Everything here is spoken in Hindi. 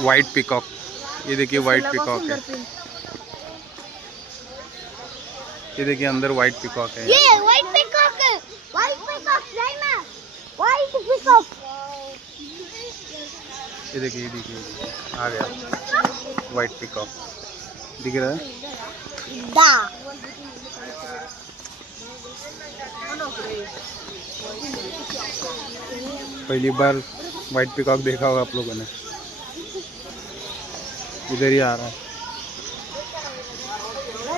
वाइट पिकॉक, ये देखिए वाइट पिकॉक है। ये देखिए अंदर वाइट पिकॉक है। ये वाइट पिकॉक है, वाइट पिकॉक जाइमा, वाइट पिकॉक। ये देखिए आ गया वाइट पिकॉक, दिख रहा है। दा पहली बार वाइट पिकॉक देखा होगा आप लोगों ने, इधर ही आ रहा है।